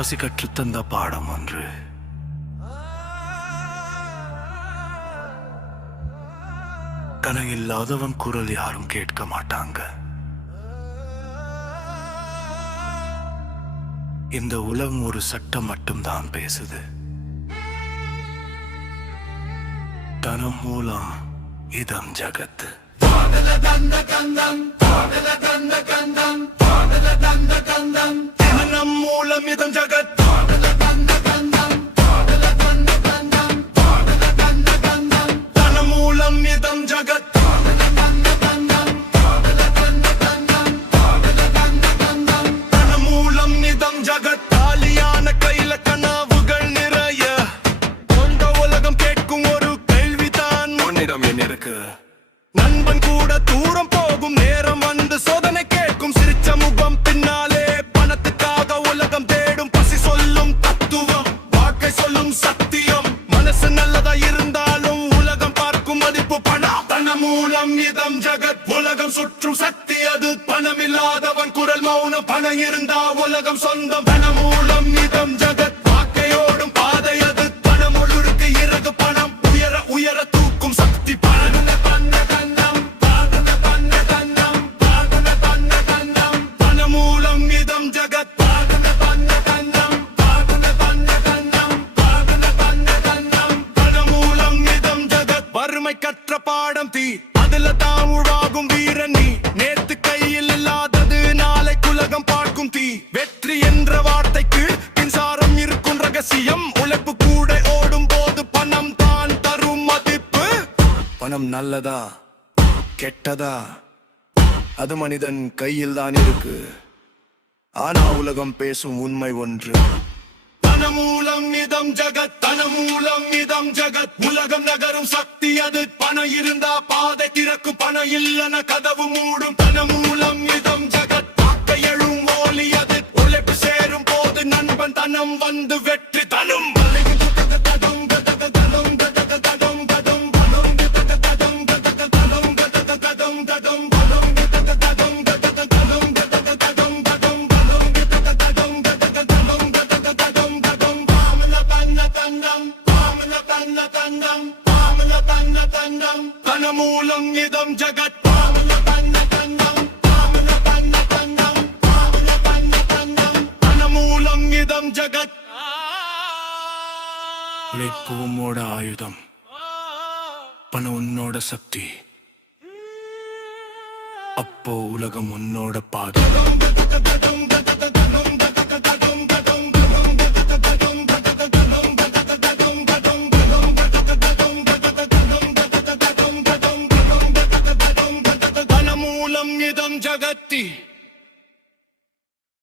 பசி கற்றுத்தந்த பாடம் ஒன்று. கனவில்லாதவன் குரல் யாரும் கேட்க மாட்டாங்க. இந்த உலகம் ஒரு சட்டம் மட்டும்தான் பேசுது. தனம் மூலம் இதம் ஜகத். தனம் மூலம் இதம் ஜகத். தனம் மூலம் இதம் ஜகத். தனம் மூலம் இதம் ஜகத். காலியான கையில கனவுகள் நிறைய கொண்ட உலகம் கேட்கும் ஒரு கேள்விதான் உன்னிடம் என்ன இருக்கு. நண்பன் கூட தூரம் போகும் நேரம் வந்து சோதனை கேட்கும். சிரிச்ச முகம் பின்னாலே பணத்துக்காக உலகம் தேடும். பசி சொல்லும் தத்துவம், வாழ்க்கை சொல்லும் சத்தியம். மனசு நல்லதா இருந்தாலும் உலகம் பார்க்கும் மதிப்பு பணம். தனம் மூலம் இதம் ஜகத். உலகம் சுற்றும் சக்தி அது. பணம் இல்லாதவன் குரல் மௌனம். பணம் இருந்தா உலகம் சொந்தம். தனம் மூலம் இதம் ஜகத். வாழ்க்கையோடும் பாதை அது. பணம் ஒழுருக்கு இறகு பணம். உயர உயர தூக்கும் சக்தி பணம். வறுமை கற்ற பாடம் தீ, அதுல தான் உருவாகும் வீரன் நீ. நேத்து கையில் இல்லாதது நாளை உலகம் பார்க்கும் தீ. வெற்றி என்ற வார்த்தைக்கு மின்சாரம் இருக்கும் ரகசியம். உழைப்பு கூட ஓடும் போது பணம் தான் தரும் மதிப்பு. பணம் நல்லதா கெட்டதா அது மனிதன் கையில் தான் இருக்கு. ஆனா உலகம் பேசும் உண்மை ஒன்று. தனம் மூலம் இதம் ஜகத். தனம் மூலம் இதம் ஜகத். உலகம் நகரும் சக்தி அது. பணம் இருந்தா பாதை திறக்கும். பணம் இல்லன கதவு மூடும். தனம் மூலம் இதம் ஜகத். காக்க எழும் ஓலி அது. உழைப்பு சேரும் போது நண்பன் தனம் வந்து வெற்றி தரும். தனம் மூலம் இதம் ஜகத். தனம் மூலம் இதம் ஜகத். உழைப்பு உன்னோட ஆயுதம். பணம் உன்னோட சக்தி. அப்போ உலகம் உன்னோட பாதை. இதம் ஜகத்தி.